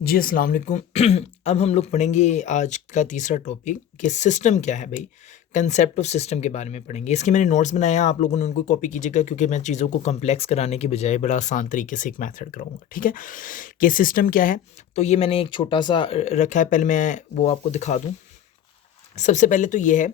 जी, अस्सलाम वालेकुम। अब हम लोग पढ़ेंगे आज का तीसरा टॉपिक कि सिस्टम क्या है भई, कंसेप्ट ऑफ सिस्टम के बारे में पढ़ेंगे। इसके मैंने नोट्स बनाए हैं, आप लोगों ने उनको कॉपी कीजिएगा क्योंकि मैं चीज़ों को कॉम्प्लेक्स कराने की बजाय बड़ा आसान तरीके से एक मेथड कराऊँगा, ठीक है? कि सिस्टम क्या है, तो ये मैंने एक छोटा-सा रखा है, पहले मैं वो आपको दिखा दूँ। सबसे पहले तो ये है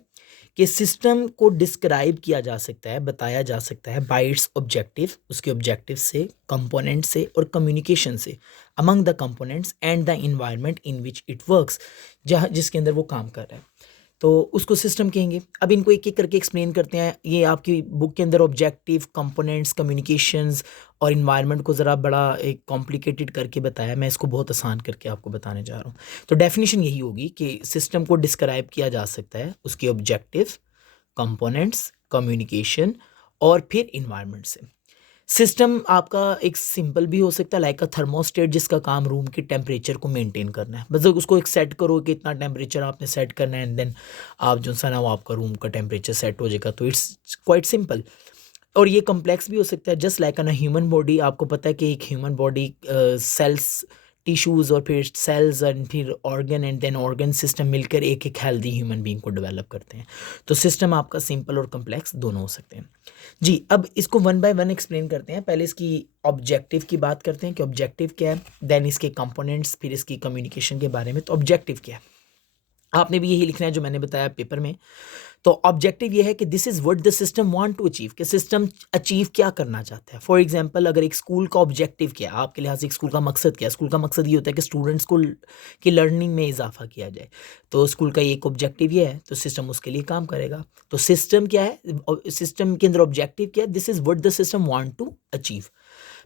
कि सिस्टम को डिस्क्राइब किया जा सकता है, बताया जा सकता है बाय इट्स ऑब्जेक्टिव, उसके ऑब्जेक्टिव से, कंपोनेंट से और कम्युनिकेशन से among the components and the environment in which it works, जहाँ जिसके अंदर वो काम कर रहा है। तो उसको सिस्टम कहेंगे। अब इनको एक-एक करके एक्सप्लेन करते हैं। ये आपकी बुक के अंदर ऑब्जेक्टिव, कंपोनेंट्स, कम्युनिकेशंस और एनवायरनमेंट को ज़रा बड़ा एक कॉम्प्लिकेटेड करके बताया। मैं इसको बहुत आसान करके आपको बताने जा रहा हूँ। तो डेफिनिशन यही होगी कि सिस्टम को डिस्क्राइब किया जा सकता है उसके ऑब्जेक्टिव, कंपोनेंट्स, कम्युनिकेशन और फिर एनवायरनमेंट से। सिस्टम आपका एक सिंपल भी हो सकता है लाइक अ थर्मोस्टेट, जिसका काम रूम के टेम्परेचर को मेंटेन करना है। मतलब उसको एक सेट करो कि इतना टेम्परेचर आपने सेट करना है एंड देन आप जो सा ना वो आपका रूम का टेम्परेचर सेट हो जाएगा। तो इट्स क्वाइट सिंपल। और ये कम्प्लेक्स भी हो सकता है जस्ट लाइक अन ह्यूमन बॉडी। आपको पता है कि एक ह्यूमन बॉडी सेल्स, टिश्यूज़ और फिर सेल्स एंड फिर organ and then organ system मिलकर एक हेल्दी ह्यूमन बीइंग को डेवलप करते हैं। तो सिस्टम आपका सिंपल और कम्प्लेक्स दोनों हो सकते हैं। जी, अब इसको वन बाय वन एक्सप्लेन करते हैं। पहले इसकी ऑब्जेक्टिव की बात करते हैं कि ऑब्जेक्टिव क्या है, देन इसके कंपोनेंट्स, फिर इसकी कम्युनिकेशन के बारे में। तो ऑब्जेक्टिव क्या है? आपने भी यही लिखना है जो मैंने बताया पेपर में। तो ऑब्जेक्टिव ये है कि this is what the system want to achieve, कि सिस्टम अचीव क्या करना चाहता है। फॉर एग्जांपल, अगर एक स्कूल का ऑब्जेक्टिव क्या है, आपके लिहाज से एक स्कूल का मकसद क्या है? स्कूल का मकसद ये होता है कि स्टूडेंट्स को की लर्निंग में इजाफा किया जाए। तो स्कूल का एक ऑब्जेक्टिव ये है, तो सिस्टम उसके लिए काम करेगा। तो सिस्टम क्या है, सिस्टम के अंदर ऑब्जेक्टिव क्या है? This is what the system want to achieve.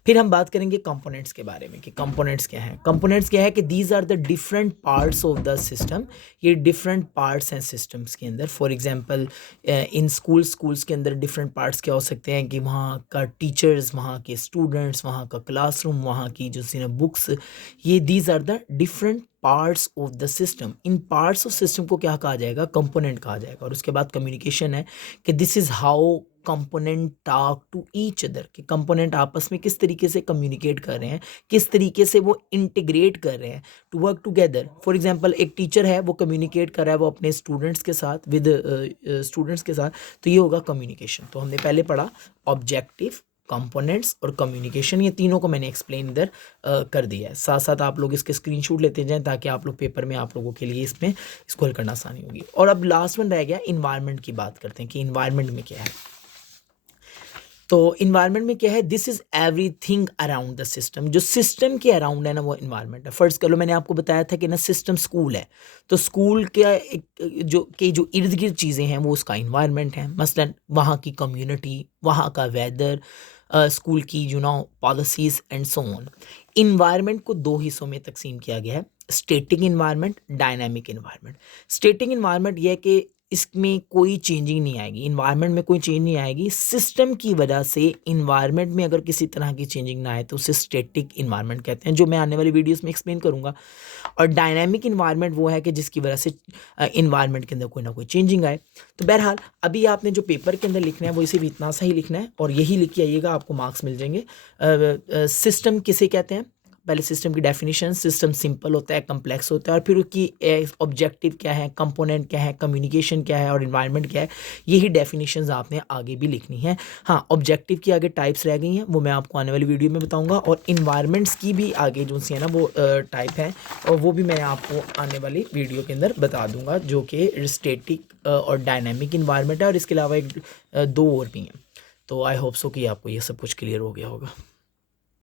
फिर हम बात करेंगे कंपोनेंट्स के बारे में कि कंपोनेंट्स क्या हैं। कंपोनेंट्स क्या है कि these are the different parts of the system. ये डिफरेंट पार्ट्स हैं सिस्टम्स के अंदर। फॉर एग्जांपल, इन स्कूल्स के अंदर डिफरेंट पार्ट्स क्या हो सकते हैं कि वहाँ का टीचर्स, वहाँ के स्टूडेंट्स, वहाँ का क्लासरूम, वहाँ की जो सी ना बुक्स, ये these are the different parts of the system. इन पार्ट्स ऑफ सिस्टम को क्या कहा जाएगा? कंपोनेंट कहा जाएगा। और उसके बाद कम्युनिकेशन है कि this is how component talk to each other, कि कंपोनेंट आपस में किस तरीके से कम्युनिकेट कर रहे हैं, किस तरीके से वो इंटीग्रेट कर रहे हैं to work together. For example, एक टीचर है वो कम्युनिकेट कर रहा है वो अपने स्टूडेंट्स के साथ, विद स्टूडेंट्स के साथ, तो ये होगा कम्युनिकेशन। तो हमने पहले पढ़ा ऑब्जेक्टिव, कंपोनेंट्स और कम्युनिकेशन। ये तीनों को मैंने एक्सप्लेन इधर कर दिया है। साथ साथ आप लोग इसके स्क्रीनशॉट लेते जाएं ताकि आप लोग पेपर में आप लोगों के लिए इसमें इसको हल करना आसानी होगी। और अब लास्ट वन रह गया, इन्वायरमेंट की बात करते हैं कि इन्वायरमेंट में क्या है। तो इन्वायरमेंट में क्या है? This is everything around the system. जो सिस्टम के अराउंड है ना, वो इन्वायरमेंट है। फर्स्ट कर लो, मैंने आपको बताया था कि ना सिस्टम स्कूल है, तो स्कूल के एक जो इर्द गिर्द चीज़ें हैं वो उसका इन्वायरमेंट है। मसलन वहाँ की कम्युनिटी, वहाँ का वेदर, स्कूल की policies and so on. Environment को दो हिस्सों में तकसीम किया गया है, static environment, dynamic environment. Static environment यह है कि इसमें कोई चेंजिंग नहीं आएगी, इन्वायरमेंट में कोई चेंज नहीं आएगी। सिस्टम की वजह से इन्वायरमेंट में अगर किसी तरह की चेंजिंग ना आए तो उसे स्टैटिक इन्वायरमेंट कहते हैं, जो मैं आने वाली वीडियोस में एक्सप्लेन करूंगा। और डायनामिक इन्वायरमेंट वो है कि जिसकी वजह से इन्वायरमेंट के अंदर कोई ना कोई चेंजिंग आए। तो बहरहाल, अभी आपने जो पेपर के अंदर लिखना है वो सिर्फ इतना सा ही लिखना है और यही लिख के आइएगा, आपको मार्क्स मिल जाएंगे। सिस्टम किसे कहते हैं? पहले सिस्टम की डेफिनेशन। सिस्टम सिंपल होता है, कम्प्लेक्स होता है, और फिर उसकी ऑब्जेक्टिव क्या है, कंपोनेंट क्या है, कम्युनिकेशन क्या है और इन्वायरमेंट क्या है। यही डेफिनेशंस आपने आगे भी लिखनी है। हाँ, ऑब्जेक्टिव की आगे टाइप्स रह गई हैं, वो मैं आपको आने वाली वीडियो में बताऊंगा। और इन्वायरमेंट्स की भी आगे जो सी है ना वो टाइप है, और वो भी मैं आपको आने वाली वीडियो के अंदर बता दूंगा, जो कि स्टैटिक और डायनामिक इन्वायरमेंट है। और इसके अलावा दो और भी हैं। तो आई होप सो कि आपको ये सब कुछ क्लियर हो गया होगा।